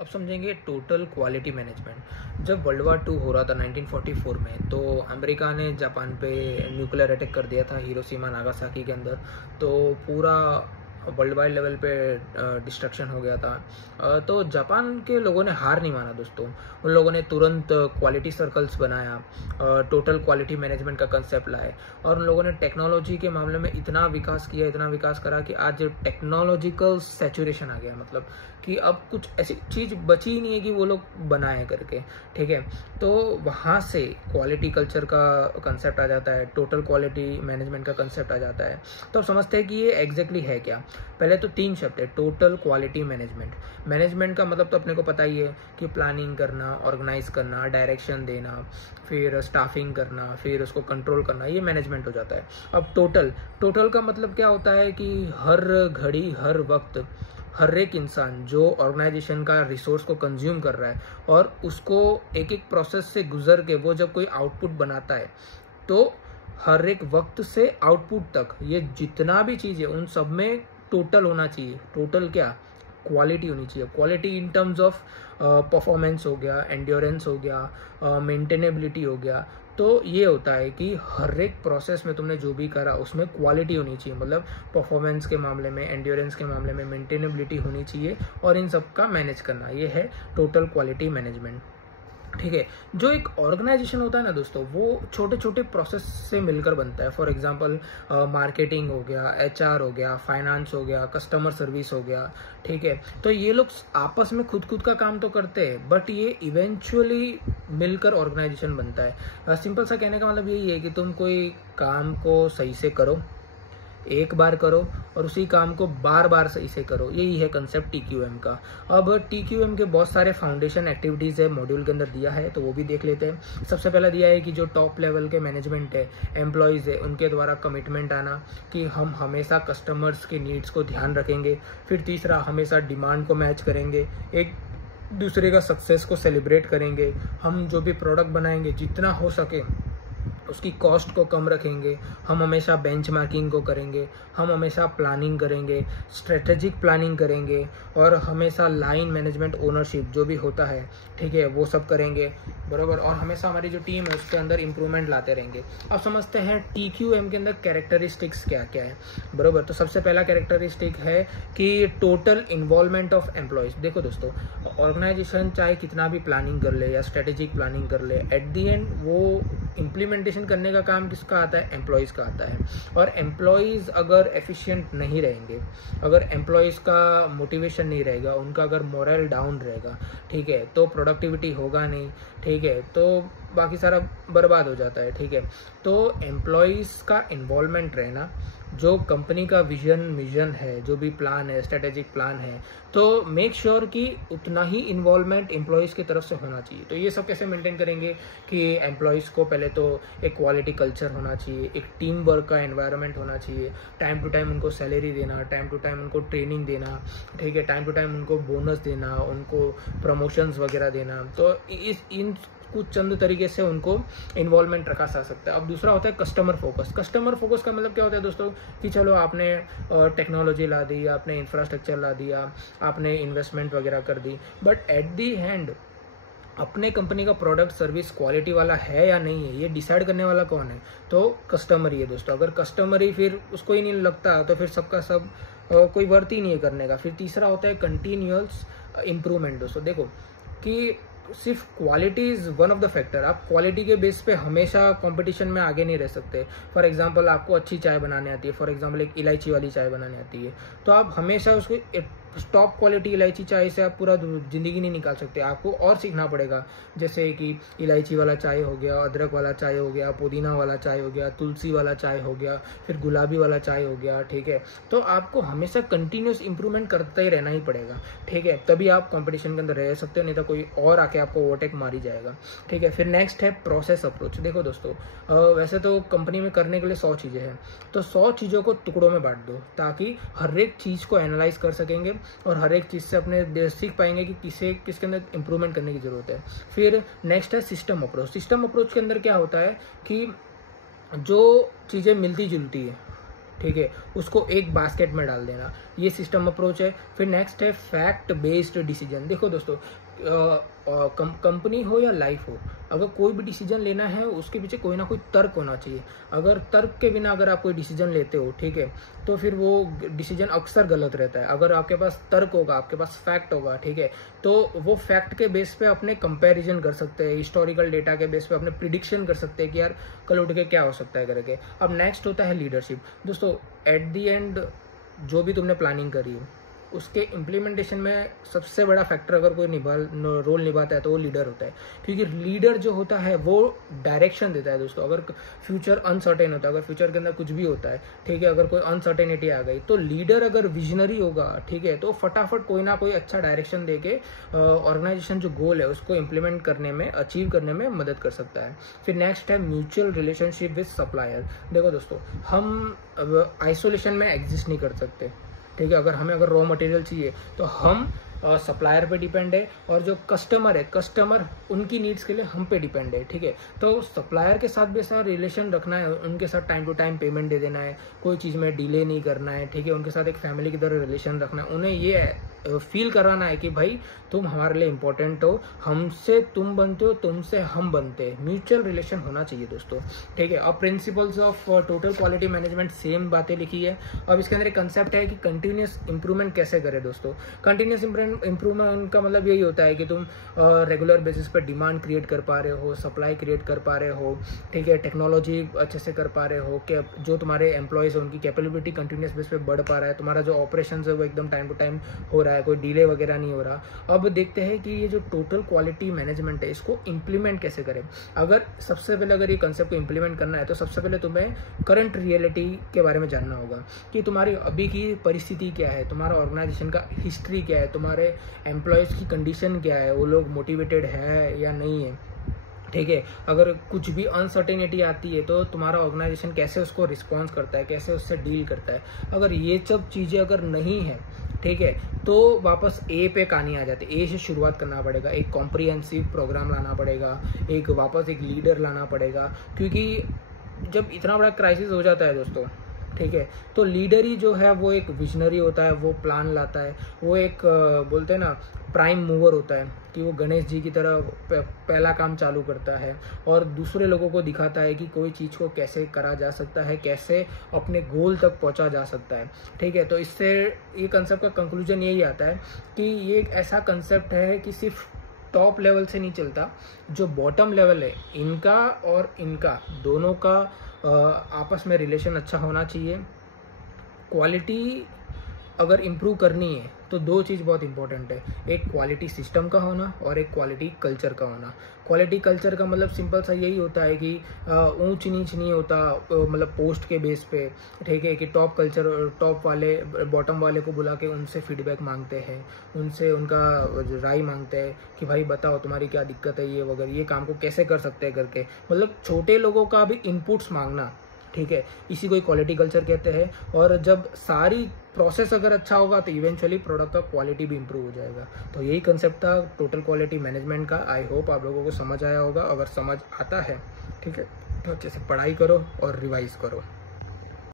अब समझेंगे total quality management. जब वर्ल्ड वार 2 हो रहा था 1944 में, तो अमेरिका ने जापान पे न्यूक्लियर अटैक कर दिया था हिरोशिमा नागासाकी के अंदर। तो पूरा वर्ल्ड वाइड लेवल पे डिस्ट्रक्शन हो गया था। तो जापान के लोगों ने हार नहीं माना दोस्तों। उन लोगों ने तुरंत क्वालिटी सर्कल्स बनाया, टोटल क्वालिटी मैनेजमेंट का कंसेप्ट लाए, और उन लोगों ने टेक्नोलॉजी के मामले में इतना विकास किया, इतना विकास करा कि आज टेक्नोलॉजिकल सैचुरेशन आ गया। मतलब कि अब कुछ ऐसी चीज़ बची ही नहीं है कि वो लोग बनाए करके, ठीक है। तो वहाँ से क्वालिटी कल्चर का कंसेप्ट आ जाता है, टोटल क्वालिटी मैनेजमेंट का कंसेप्ट आ जाता है। तो अब समझते हैं कि ये एग्जैक्टली है क्या। पहले तो 3 शब्द है, टोटल क्वालिटी मैनेजमेंट। मैनेजमेंट का मतलब तो अपने को पता ही है कि प्लानिंग करना, ऑर्गेनाइज करना, डायरेक्शन देना, फिर स्टाफिंग करना, फिर उसको कंट्रोल करना, ये मैनेजमेंट हो जाता है। अब टोटल का मतलब क्या होता है कि हर घड़ी, हर वक्त, हर एक इंसान जो ऑर्गेनाइजेशन का रिसोर्स को कंज्यूम कर रहा है और उसको एक एक प्रोसेस से गुजर के वो जब कोई आउटपुट बनाता है, तो हर एक वक्त से आउटपुट तक ये जितना भी चीज़ है उन सब में टोटल होना चाहिए। टोटल क्या? क्वालिटी होनी चाहिए। Quality in terms of performance हो गया, एंड्योरेंस हो गया, मेंटेनेबिलिटी हो गया। तो ये होता है कि हर एक प्रोसेस में तुमने जो भी करा उसमें क्वालिटी होनी चाहिए। मतलब परफॉर्मेंस के मामले में, एंड्योरेंस के मामले में मेंटेनेबिलिटी होनी चाहिए, और इन सब का मैनेज करना, ये है टोटल क्वालिटी मैनेजमेंट, ठीक है। जो एक ऑर्गेनाइजेशन होता है ना दोस्तों, वो छोटे छोटे प्रोसेस से मिलकर बनता है। फॉर एग्जांपल मार्केटिंग हो गया, एचआर हो गया, फाइनेंस हो गया, कस्टमर सर्विस हो गया, ठीक है। तो ये लोग आपस में खुद का काम तो करते हैं, बट ये इवेंचुअली मिलकर ऑर्गेनाइजेशन बनता है। सिंपल सा कहने का मतलब यही है कि तुम कोई काम को सही से करो, एक बार करो, और उसी काम को बार बार सही से करो। यही है कंसेप्ट TQM का। अब TQM के बहुत सारे फाउंडेशन एक्टिविटीज़ है, मॉड्यूल के अंदर दिया है, तो वो भी देख लेते हैं। सबसे पहला दिया है कि जो टॉप लेवल के मैनेजमेंट है, एम्प्लॉयज़ है, उनके द्वारा कमिटमेंट आना कि हम हमेशा कस्टमर्स के नीड्स को ध्यान रखेंगे। फिर तीसरा, हमेशा डिमांड को मैच करेंगे, एक दूसरे का सक्सेस को सेलिब्रेट करेंगे। हम जो भी प्रोडक्ट बनाएंगे जितना हो सके उसकी कॉस्ट को कम रखेंगे। हम हमेशा बेंचमार्किंग को करेंगे, हम हमेशा प्लानिंग करेंगे, स्ट्रेटेजिक प्लानिंग करेंगे, और हमेशा लाइन मैनेजमेंट, ओनरशिप जो भी होता है, ठीक है, वो सब करेंगे, बराबर। और हमेशा हमारी जो टीम है उसके अंदर इंप्रूवमेंट लाते रहेंगे। अब समझते हैं TQM के अंदर कैरेक्टरिस्टिक्स क्या क्या है, बराबर। तो सबसे पहला कैरेक्टरिस्टिक है कि टोटल इन्वॉल्वमेंट ऑफ एम्प्लॉयज़। देखो दोस्तों, ऑर्गेनाइजेशन चाहे कितना भी प्लानिंग कर ले या स्ट्रेटेजिक प्लानिंग कर ले, एट दी एंड वो इम्प्लीमेंटेशन करने का काम किसका आता है? एम्प्लॉयज़ का आता है। और एम्प्लॉयज़ अगर एफिशिएंट नहीं रहेंगे, अगर एम्प्लॉयज़ का मोटिवेशन नहीं रहेगा, उनका अगर मोरल डाउन रहेगा, ठीक है, तो प्रोडक्टिविटी होगा नहीं, ठीक है, तो बाकी सारा बर्बाद हो जाता है, ठीक है। तो एम्प्लॉयज़ का इन्वॉल्वमेंट रहना, जो कंपनी का विजन है, जो भी प्लान है, स्ट्रेटेजिक प्लान है, तो मेक श्योर कि उतना ही इन्वॉल्वमेंट एम्प्लॉयज़ की तरफ से होना चाहिए। तो ये सब कैसे मेंटेन करेंगे कि एम्प्लॉयज़ को पहले तो एक क्वालिटी कल्चर होना चाहिए, एक टीम वर्क का एनवायरनमेंट होना चाहिए, टाइम टू टाइम उनको सैलरी देना, टाइम टू टाइम उनको ट्रेनिंग देना, ठीक है, टाइम टू टाइम उनको बोनस देना, उनको प्रमोशंस वगैरह देना। तो इन कुछ चंद तरीके से उनको इन्वॉल्वमेंट रखा जा सकता है। अब दूसरा होता है कस्टमर फोकस। कस्टमर फोकस का मतलब क्या होता है दोस्तों, कि चलो आपने टेक्नोलॉजी ला दी, आपने इंफ्रास्ट्रक्चर ला दिया, आपने इन्वेस्टमेंट वगैरह कर दी, बट एट दी एंड अपने कंपनी का प्रोडक्ट सर्विस क्वालिटी वाला है या नहीं है, ये डिसाइड करने वाला कौन है? तो कस्टमर ही है दोस्तों। अगर कस्टमर ही फिर उसको ही नहीं लगता, तो फिर सबका सब कोई वर्थ ही नहीं है करने का। फिर तीसरा होता है कंटिन्यूअस इम्प्रूवमेंट। दोस्तों देखो कि सिर्फ quality is one of the factor. आप क्वालिटी के बेस पे हमेशा कंपटीशन में आगे नहीं रह सकते। फॉर एग्जांपल, आपको अच्छी चाय बनानी आती है, फॉर एग्जांपल एक इलायची वाली चाय बनानी आती है, तो आप हमेशा उसको टॉप क्वालिटी इलायची चाय से आप पूरा ज़िंदगी नहीं निकाल सकते। आपको और सीखना पड़ेगा, जैसे कि इलायची वाला चाय हो गया, अदरक वाला चाय हो गया, पुदीना वाला चाय हो गया, तुलसी वाला चाय हो गया, फिर गुलाबी वाला चाय हो गया, ठीक है। तो आपको हमेशा कंटिन्यूस इंप्रूवमेंट करते ही रहना ही पड़ेगा, ठीक है, तभी आप कंपटीशन के अंदर रह सकते हो, नहीं तो कोई और आके आपको ओवरटेक मारी जाएगा, ठीक है। फिर नेक्स्ट है प्रोसेस अप्रोच। देखो दोस्तों, वैसे तो कंपनी में करने के लिए 100 चीज़ें हैं, तो 100 चीज़ों को टुकड़ों में बांट दो, ताकि हर एक चीज़ को एनालाइज कर सकेंगे और हर एक चीज़ से अपने सीख पाएंगे कि किसके अंदर इंप्रूवमेंट करने की ज़रूरत है। फिर नेक्स्ट है सिस्टम अप्रोच। सिस्टम अप्रोच के अंदर क्या होता है कि जो चीज़ें मिलती जुलती है, ठीक है, उसको एक बास्केट में डाल देना, ये सिस्टम अप्रोच है। फिर नेक्स्ट है फैक्ट बेस्ड डिसीजन। देखो दोस्तों, कंपनी हो या लाइफ हो, अगर कोई भी डिसीजन लेना है उसके पीछे कोई ना कोई तर्क होना चाहिए। अगर तर्क के बिना अगर आप कोई डिसीजन लेते हो, ठीक है, तो फिर वो डिसीजन अक्सर गलत रहता है। अगर आपके पास तर्क होगा, आपके पास फैक्ट होगा, ठीक है, तो वो फैक्ट के बेस पे अपने कंपैरिजन कर सकते हैं, हिस्टोरिकल डेटा के बेस पे अपने प्रिडिक्शन कर सकते हैं कि यार कल उठ के क्या हो सकता है करके। अब नेक्स्ट होता है लीडरशिप। दोस्तों एट दी एंड जो भी तुमने प्लानिंग करी है उसके इम्प्लीमेंटेशन में सबसे बड़ा फैक्टर अगर कोई रोल निभाता है तो वो लीडर होता है, क्योंकि लीडर जो होता है वो डायरेक्शन देता है। दोस्तों अगर फ्यूचर अनसर्टेन होता है, अगर फ्यूचर के अंदर कुछ भी होता है, ठीक है, अगर कोई अनसर्टेनिटी आ गई, तो लीडर अगर विजनरी होगा, ठीक है, तो फटाफट कोई ना कोई अच्छा डायरेक्शन दे के ऑर्गेनाइजेशन जो गोल है उसको इम्प्लीमेंट करने में, अचीव करने में मदद कर सकता है। फिर नेक्स्ट है म्यूचुअल रिलेशनशिप विद सप्लायर। देखो दोस्तों, हम आइसोलेशन में एग्जिस्ट नहीं कर सकते, ठीक है, अगर रॉ मटेरियल चाहिए तो हम सप्लायर पे डिपेंड है, और जो कस्टमर है, कस्टमर उनकी नीड्स के लिए हम पे डिपेंड है, ठीक है। तो सप्लायर के साथ भी ऐसा रिलेशन रखना है, उनके साथ टाइम टू टाइम पेमेंट दे देना है, कोई चीज़ में डिले नहीं करना है, ठीक है, उनके साथ एक फैमिली की तरह रिलेशन रखना है, उन्हें ये फील कराना है कि भाई तुम हमारे लिए इंपॉर्टेंट हो, हमसे तुम बनते हो, तुमसे हम बनते हैं, म्यूचुअल रिलेशन होना चाहिए दोस्तों, ठीक है। अब principles of total quality management same बातें लिखी है। अब इसके अंदर एक कंसेप्ट है कि कंटिन्यूस इंप्रूवमेंट कैसे करें दोस्तों। कंटिन्यूस इंप्रूवमेंट का मतलब यही होता है कि तुम रेगुलर बेसिस पर डिमांड क्रिएट कर पा रहे हो, सप्लाई क्रिएट कर पा रहे हो, ठीक है, टेक्नोलॉजी अच्छे से कर पा रहे हो, कि जो तुम्हारे एम्प्लॉयज़ है उनकी कैपेबिलिटी कंटिन्यूस बेस पे बढ़ पा रहा है, तुम्हारा जो ऑपरेशन है वो एकदम टाइम टू टाइम हो रहा है, कोई डिले वगैरह नहीं हो रहा। अब देखते हैं कि ये जो टोटल क्वालिटी मैनेजमेंट है इसको इंप्लीमेंट कैसे करें। अगर सबसे पहले अगर ये कंसेप्ट को इंप्लीमेंट करना है तो सबसे पहले तुम्हें करंट रियलिटी के बारे में जानना होगा कि तुम्हारी अभी की परिस्थिति क्या है, तुम्हारा ऑर्गेनाइजेशन का हिस्ट्री क्या है, तुम्हारे एम्प्लॉयज़ की कंडीशन क्या है, वो लोग मोटिवेटेड है या नहीं है, ठीक है। अगर कुछ भी अनसर्टेनिटी आती है तो तुम्हारा ऑर्गेनाइजेशन कैसे उसको रिस्पॉन्स करता है, कैसे उससे डील करता है। अगर ये सब चीज़ें अगर नहीं है, ठीक है, तो वापस ए पे कहानी आ जाती है। ए से शुरुआत करना पड़ेगा, एक कॉम्प्रिहेंसिव प्रोग्राम लाना पड़ेगा, वापस एक लीडर लाना पड़ेगा, क्योंकि जब इतना बड़ा क्राइसिस हो जाता है दोस्तों, ठीक है, तो लीडर ही जो है वो एक विजनरी होता है, वो प्लान लाता है, वो एक बोलते हैं ना प्राइम मूवर होता है कि वो गणेश जी की तरह पहला काम चालू करता है और दूसरे लोगों को दिखाता है कि कोई चीज़ को कैसे करा जा सकता है, कैसे अपने गोल तक पहुंचा जा सकता है, ठीक है। तो इससे ये कंसेप्ट का कंक्लूजन यही आता है कि ये एक ऐसा कंसेप्ट है कि सिर्फ टॉप लेवल से नहीं चलता, जो बॉटम लेवल है इनका और इनका दोनों का आपस में रिलेशन अच्छा होना चाहिए। क्वालिटी अगर इम्प्रूव करनी है तो दो चीज़ बहुत इंपॉर्टेंट है, एक क्वालिटी सिस्टम का होना और एक क्वालिटी कल्चर का होना। क्वालिटी कल्चर का मतलब सिंपल सा यही होता है कि ऊंच नीच नहीं होता, मतलब पोस्ट के बेस पे, ठीक है, कि टॉप वाले बॉटम वाले को बुला के उनसे फीडबैक मांगते हैं, उनसे उनका राय मांगते हैं कि भाई बताओ तुम्हारी क्या दिक्कत है, ये वगैरह, ये काम को कैसे कर सकते हैं करके, मतलब छोटे लोगों का भी इनपुट्स मांगना, ठीक है, इसी को क्वालिटी कल्चर कहते हैं। और जब सारी प्रोसेस अगर अच्छा होगा तो इवेंचुअली प्रोडक्ट का क्वालिटी भी इंप्रूव हो जाएगा। तो यही कंसेप्ट था टोटल क्वालिटी मैनेजमेंट का। आई होप आप लोगों को समझ आया होगा। अगर समझ आता है, ठीक है, तो अच्छे से पढ़ाई करो और रिवाइज करो।